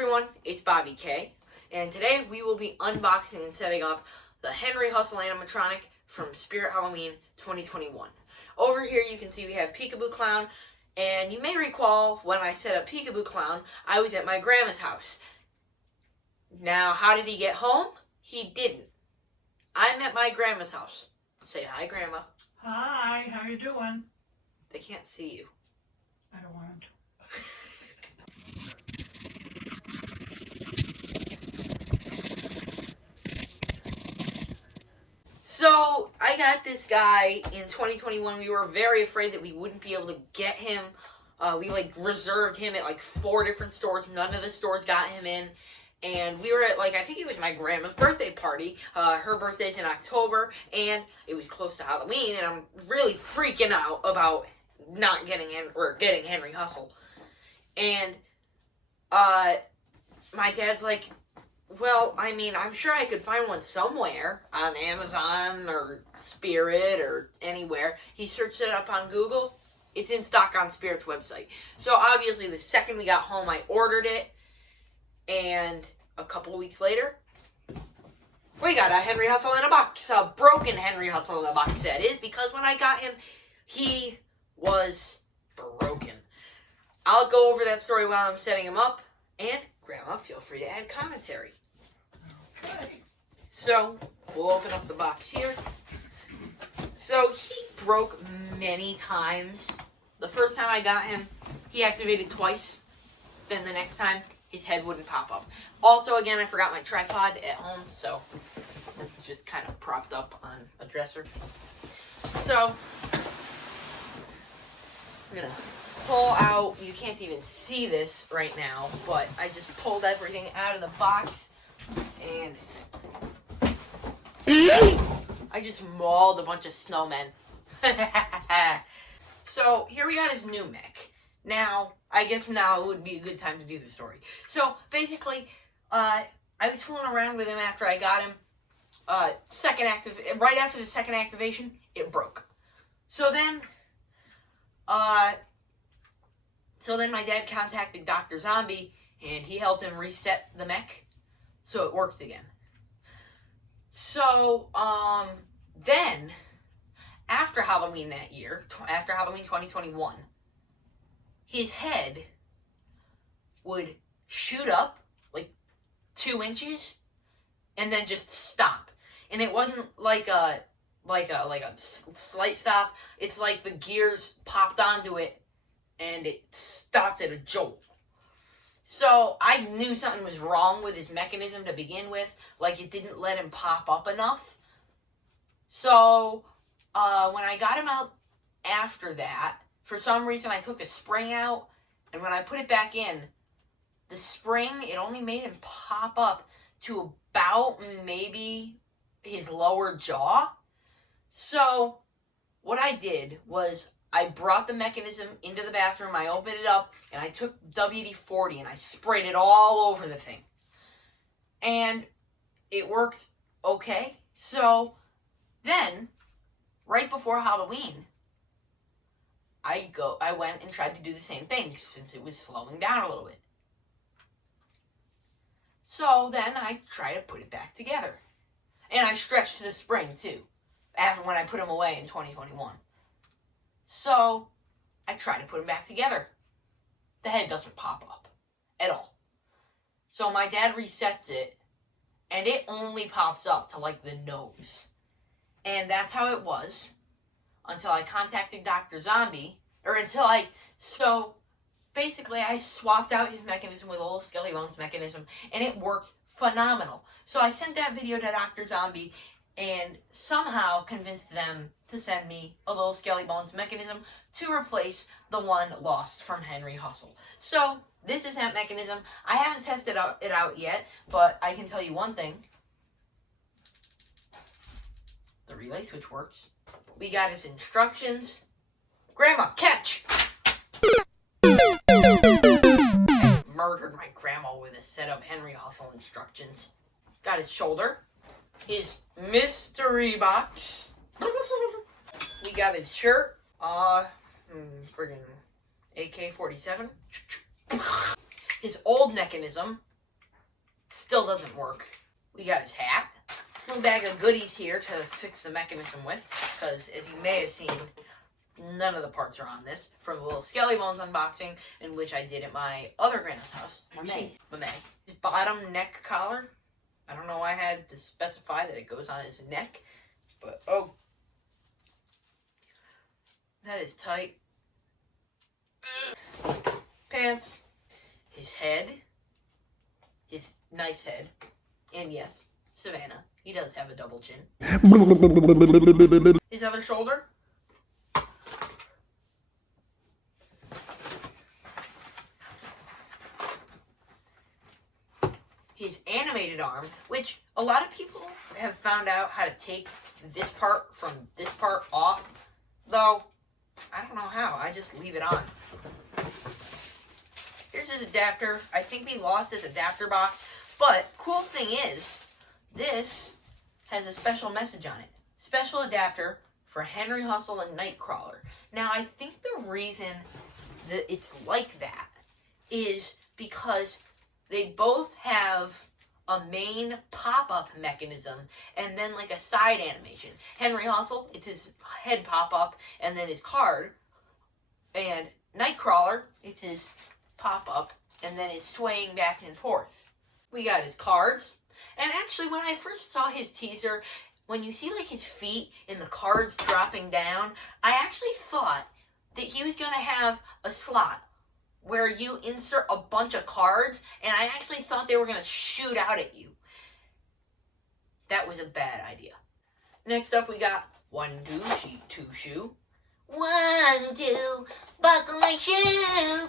everyone, it's Bobby K, and today we will be unboxing and setting up the Henry Hustle animatronic from Spirit Halloween 2021. Over here you can see we have Peekaboo Clown, and you may recall when I set up Peekaboo Clown, I was at my grandma's house. Now, how did he get home? He didn't. I'm at my grandma's house. Say hi, Grandma. Hi, how you doing? They can't see you. I don't want to. So, I got this guy in 2021. We were very afraid that we wouldn't be able to get him. We reserved him at 4 different stores. None of the stores got him in. And we were at I think it was my grandma's birthday party. Her birthday's in October, and it was close to Halloween, and I'm really freaking out about not getting him, or getting Henry Hustle. And, my dad's like, well, I mean, I'm sure I could find one somewhere on Amazon or Spirit or anywhere. He searched it up on Google. It's in stock on Spirit's website. So obviously the second we got home, I ordered it. And a couple of weeks later, we got a Henry Hustle in a box. A broken Henry Hustle in a box, that is. Because when I got him, he was broken. I'll go over that story while I'm setting him up. And Grandma, feel free to add commentary. Okay. So, we'll open up the box here. So, he broke many times. The first time I got him, he activated twice. Then the next time, his head wouldn't pop up. Also, again, I forgot my tripod at home, so it's just kind of propped up on a dresser. So, I'm going to pull out, you can't even see this right now, but I just pulled everything out of the box, and I just mauled a bunch of snowmen. So, here we got his new mech. Now, I guess now would be a good time to do the story. So, basically, I was fooling around with him after I got him. Right after the second activation, it broke. So then my dad contacted Dr. Zombie, and he helped him reset the mech, so it worked again. So, then, after Halloween that year, after Halloween 2021, his head would shoot up 2 inches and then just stop. And it wasn't like a slight stop. It's like the gears popped onto it and it stopped at a jolt. So I knew something was wrong with his mechanism to begin with. It didn't let him pop up enough. So when I got him out after that, for some reason, I took the spring out, and when I put it back in, the spring, it only made him pop up to about maybe his lower jaw. So, what I did was, I brought the mechanism into the bathroom, I opened it up, and I took WD-40, and I sprayed it all over the thing. And it worked okay. So, then, right before Halloween, I went and tried to do the same thing since it was slowing down a little bit. So then I tried to put it back together. And I stretched the spring too, after when I put him away in 2021. So I tried to put him back together. The head doesn't pop up at all. So my dad resets it, and it only pops up to the nose. And that's how it was until I contacted Dr. Zombie, so basically I swapped out his mechanism with a little Skelly Bones mechanism, and it worked phenomenal. So I sent that video to Dr. Zombie, and somehow convinced them to send me a little Skelly Bones mechanism to replace the one lost from Henry Hustle. So, this is that mechanism. I haven't tested it out yet, but I can tell you one thing. The relay switch works. We got his instructions. Grandma, catch! I murdered my grandma with a set of Henry Hustle instructions. Got his shoulder. His mystery box. We got his shirt. Friggin' AK-47. His old mechanism. Still doesn't work. We got his hat. A little bag of goodies here to fix the mechanism with, because as you may have seen, none of the parts are on this. From the little Skelly Bones unboxing, in which I did at my other grandma's house. Mame. His bottom neck collar. I don't know why I had to specify that it goes on his neck, but oh, that is tight. Pants. His head. His nice head. And yes, Savannah. He does have a double chin. His other shoulder. His animated arm, which a lot of people have found out how to take this part from this part off, though I don't know how. I just leave it on. Here's his adapter. I think we lost his adapter box, but cool thing is, this has a special message on it. Special adapter for Henry Hustle and Nightcrawler. Now, I think the reason that it's like that is because they both have a main pop-up mechanism and then like a side animation. Henry Hustle, it's his head pop-up and then his card. And Nightcrawler, it's his pop-up and then his swaying back and forth. We got his cards. And actually, when I first saw his teaser, when you see like his feet and the cards dropping down, I actually thought that he was going to have a slot where you insert a bunch of cards, and I actually thought they were going to shoot out at you. That was a bad idea. Next up, we got 1, 2 shoe. 1, 2, buckle my shoe.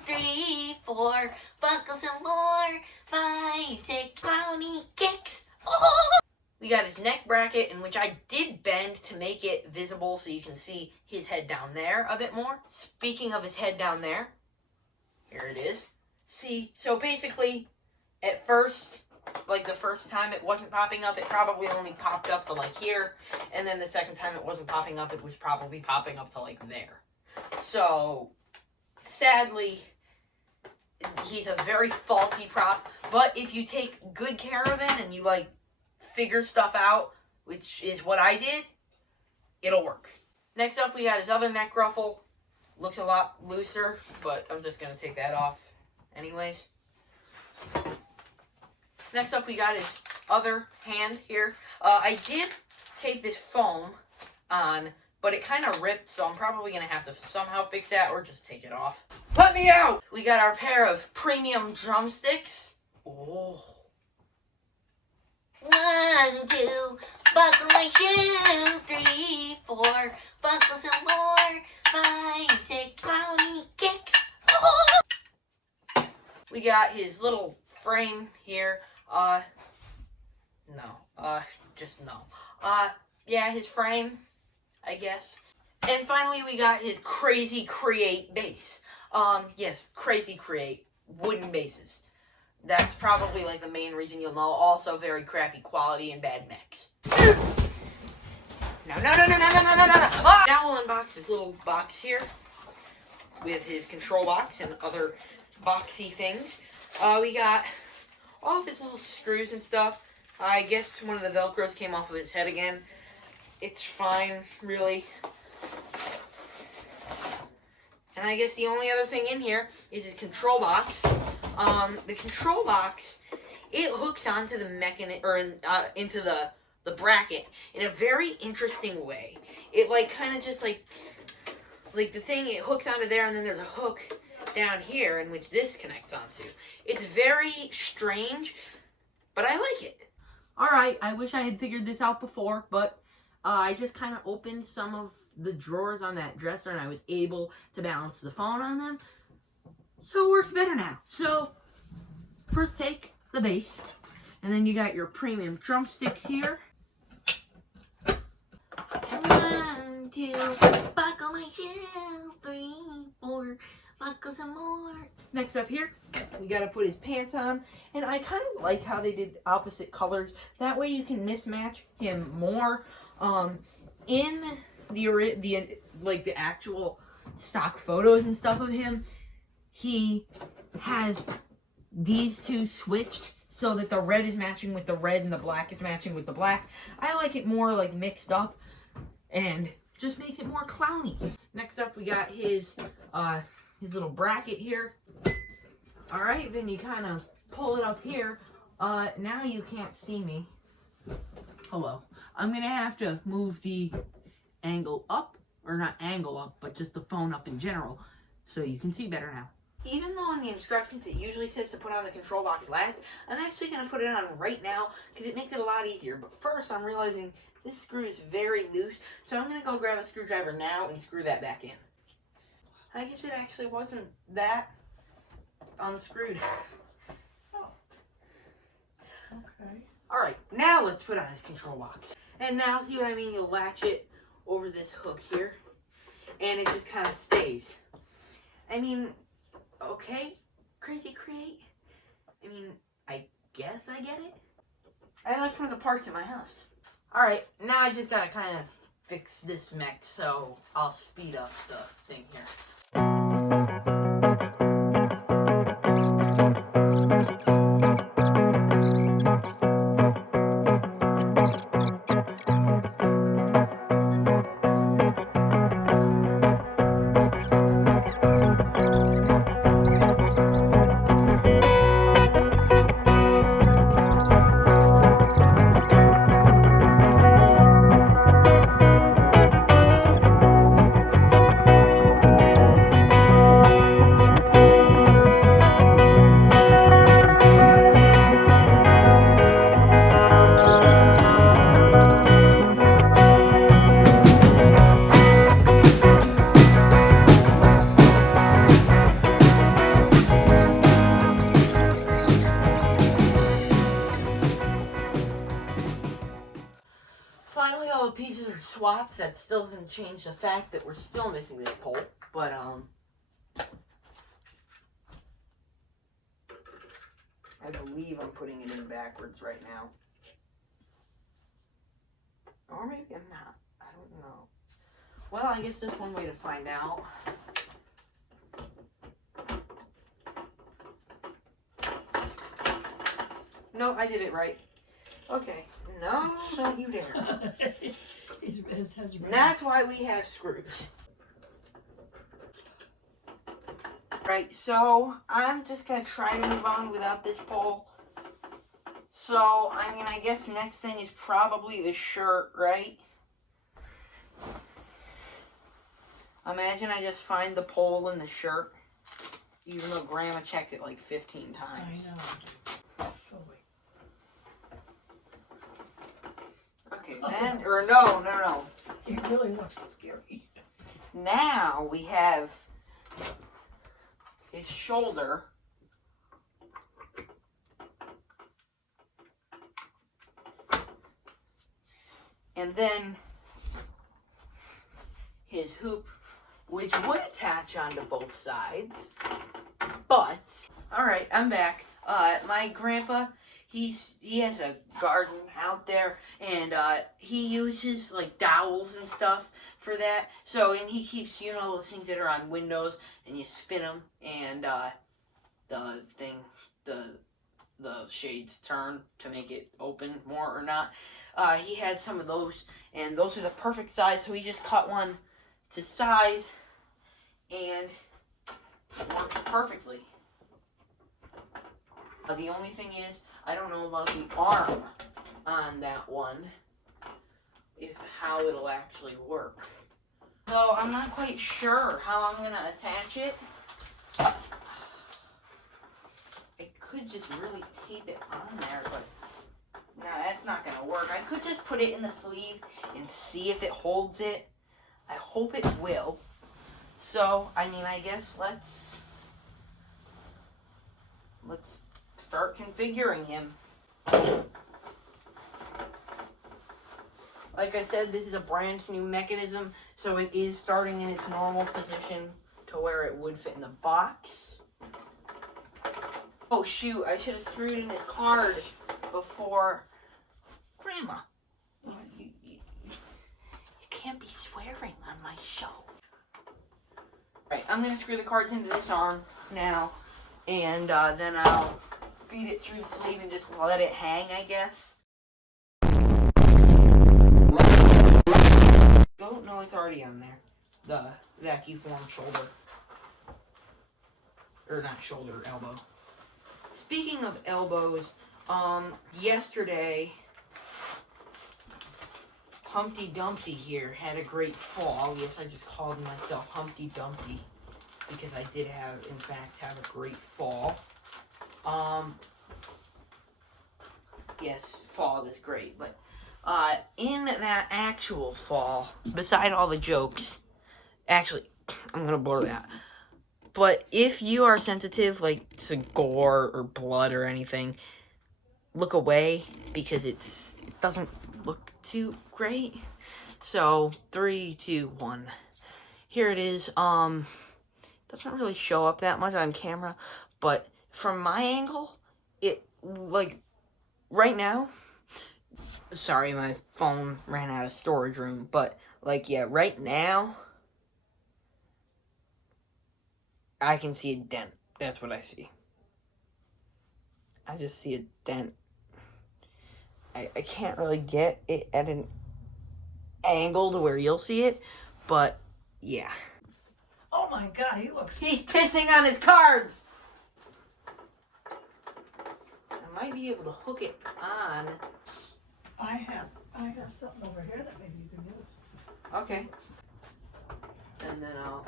3, 4, buckle some more. 5, 6, clowny kicks. Oh! We got his neck bracket, in which I did bend to make it visible so you can see his head down there a bit more. Speaking of his head down there, here it is. See, so basically, at first, like the first time it wasn't popping up, it probably only popped up to like here. And then the second time it wasn't popping up, it was probably popping up to like there. So, sadly, he's a very faulty prop. But if you take good care of him and you like figure stuff out, which is what I did, it'll work. Next up, we got his other neck ruffle. Looks a lot looser, but I'm just going to take that off anyways. Next up, we got his other hand here. I did tape this foam on, but it kind of ripped, so I'm probably going to have to somehow fix that or just take it off. Let me out! We got our pair of premium drumsticks. Oh. 1, 2, buckle my shoe. 3, 4, buckle some more. 5, 6, clowny kicks. Oh! We got his little frame here. Yeah, his frame, I guess. And finally, we got his Crazy Create base. Yes, Crazy Create wooden bases. That's probably like the main reason you'll know. Also, very crappy quality and bad necks. No. Ah! Now we'll unbox his little box here with his control box and other boxy things. We got all of his little screws and stuff. I guess one of the Velcros came off of his head again. It's fine, really. And I guess the only other thing in here is his control box. The control box, it hooks onto the mechanism, or into the bracket in a very interesting way. It like kind of just like the thing, it hooks onto there, and then there's a hook down here in which this connects onto. It's very strange, but I like it. Alright, I wish I had figured this out before, but I just kind of opened some of the drawers on that dresser and I was able to balance the phone on them. So it works better now. So, first take the base, and then you got your premium drumsticks here. 1, 2, buckle my shoe. 3, 4, buckle some more. Next up here, we gotta put his pants on, and I kind of like how they did opposite colors. That way you can mismatch him more. In the actual stock photos and stuff of him, he has these two switched so that the red is matching with the red and the black is matching with the black. I like it more like mixed up and just makes it more clowny. Next up, we got his little bracket here. All right, then you kind of pull it up here. Now you can't see me. Hello. I'm gonna have to move the angle up, or not angle up, but just the phone up in general, so you can see better now. Even though in the instructions it usually says to put on the control box last, I'm actually going to put it on right now because it makes it a lot easier. But first I'm realizing this screw is very loose, so I'm going to go grab a screwdriver now and screw that back in. I guess it actually wasn't that unscrewed. Oh. Okay. Alright, now let's put on his control box. And now, see what I mean? You'll latch it over this hook here, and it just kind of stays. I mean, okay, Crazy Create. I mean, I guess I get it. I left one of the parts in my house. Alright, now I just gotta kind of fix this mech, so I'll speed up the thing here. Finally, all the pieces are swapped. That still doesn't change the fact that we're still missing this pole, but I believe I'm putting it in backwards right now. Or maybe I'm not. I don't know. Well, I guess there's one way to find out. No, I did it right. Okay. No, don't you dare. And that's why we have screws. Right, so I'm just gonna try to move on without this pole. So, I mean, I guess next thing is probably the shirt, right? Imagine I just find the pole in the shirt, even though Grandma checked it like 15 times. I know. Silly. Okay, then, or no. It really looks scary. Now we have his shoulder. And then his hoop, which would attach onto both sides. But, alright, I'm back. My grandpa, he has a garden out there, and he uses like dowels and stuff for that. So, and he keeps, you know, those things that are on windows, and you spin them, and the shades turn to make it open more or not. He had some of those, and those are the perfect size, so he just cut one to size, and it works perfectly. The only thing is, I don't know about the arm on that one, how it'll actually work. So I'm not quite sure how I'm going to attach it. I could just really tape it on there, but no, that's not going to work. I could just put it in the sleeve and see if it holds it. I hope it will. So, I mean, I guess let's start configuring him. Like I said, this is a brand new mechanism, so it is starting in its normal position to where it would fit in the box. Oh shoot, I should have screwed in his card before. Grandma, you can't be swearing on my show. Right, I'm going to screw the cards into this arm now, and then I'll feed it through the sleeve and just let it hang, I guess. Oh, no, it's already on there. The vacuform shoulder. Or not shoulder, elbow. Speaking of elbows, yesterday, Humpty Dumpty here had a great fall. Yes, I just called myself Humpty Dumpty because I did in fact, have a great fall. Yes, fall is great, but in that actual fall, beside all the jokes, actually, I'm gonna blur that. But if you are sensitive, like, to gore or blood or anything, look away because it doesn't look too great. So 3, 2, 1. Here it is. Doesn't really show up that much on camera, but from my angle, it, like, right now, sorry, my phone ran out of storage room, but, like, yeah, right now, I can see a dent. That's what I see. I just see a dent. I can't really get it at an angle to where you'll see it, but yeah. Oh my God, He's pissing on his cards! I might be able to hook it on. I have something over here that maybe you can use. Okay. And then I'll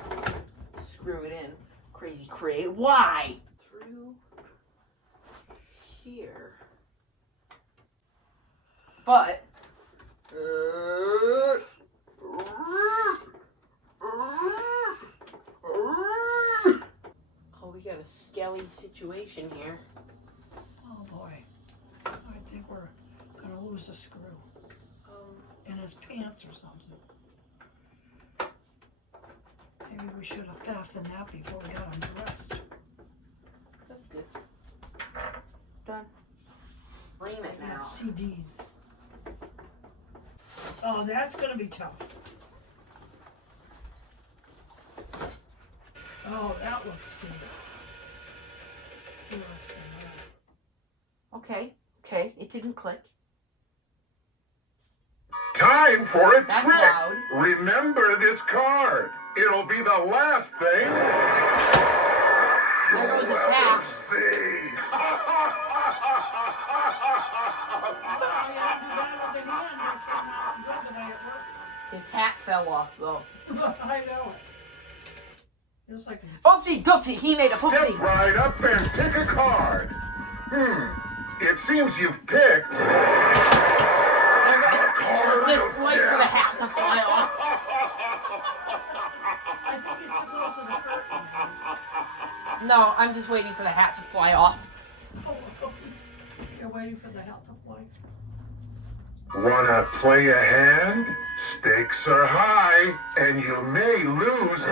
screw it in. Crazy crate. Why? Through here. But oh, we got a skelly situation here. Oh boy, I think we're gonna lose a screw in his pants or something. Maybe we should have fastened that before we got him dressed. That's good. Done. Ream it now. CDs. Oh, that's gonna be tough. Oh, that looks scary. That looks scary. Okay, it didn't click. Time for a That's trick. loud. Remember this card. It'll be the last thing There goes you'll his ever hat. see. His hat fell off, though. I know it. Feels like it's Oopsie doopsie, he made a Step poopsie. right up and pick a card. It seems you've picked the card Just of wait for the death. hat to fly off. I think he's too close to the curtain. No, I'm just waiting for the hat to fly off. Oh, you're waiting for the hat to fly. Wanna play a hand? Stakes are high, and you may lose.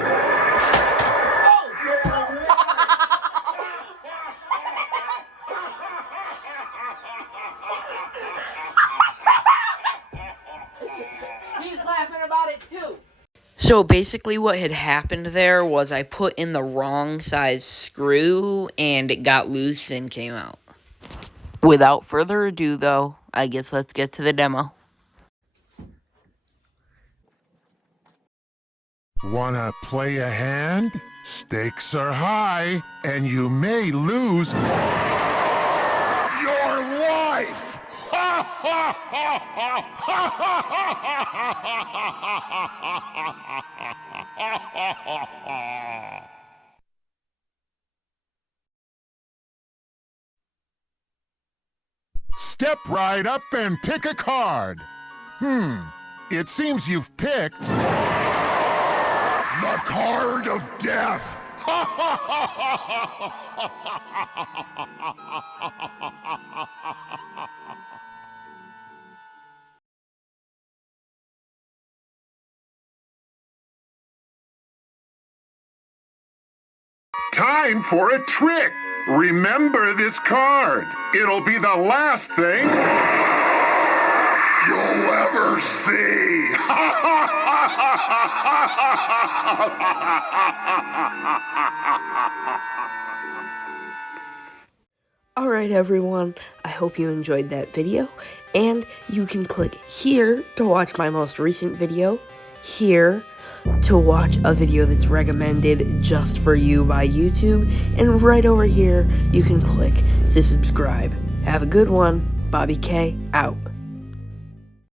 He's laughing about it too. So basically what had happened there was I put in the wrong size screw and it got loose and came out. Without further ado though, I guess let's get to the demo. Wanna play a hand? Stakes are high, and you may lose your life! Step right up and pick a card. It seems you've picked the card of death. Time for a trick. Remember this card. It'll be the last thing you'll ever see. Alright everyone, I hope you enjoyed that video, and you can click here to watch my most recent video, here to watch a video that's recommended just for you by YouTube, and right over here you can click to subscribe. Have a good one. Bobby K out.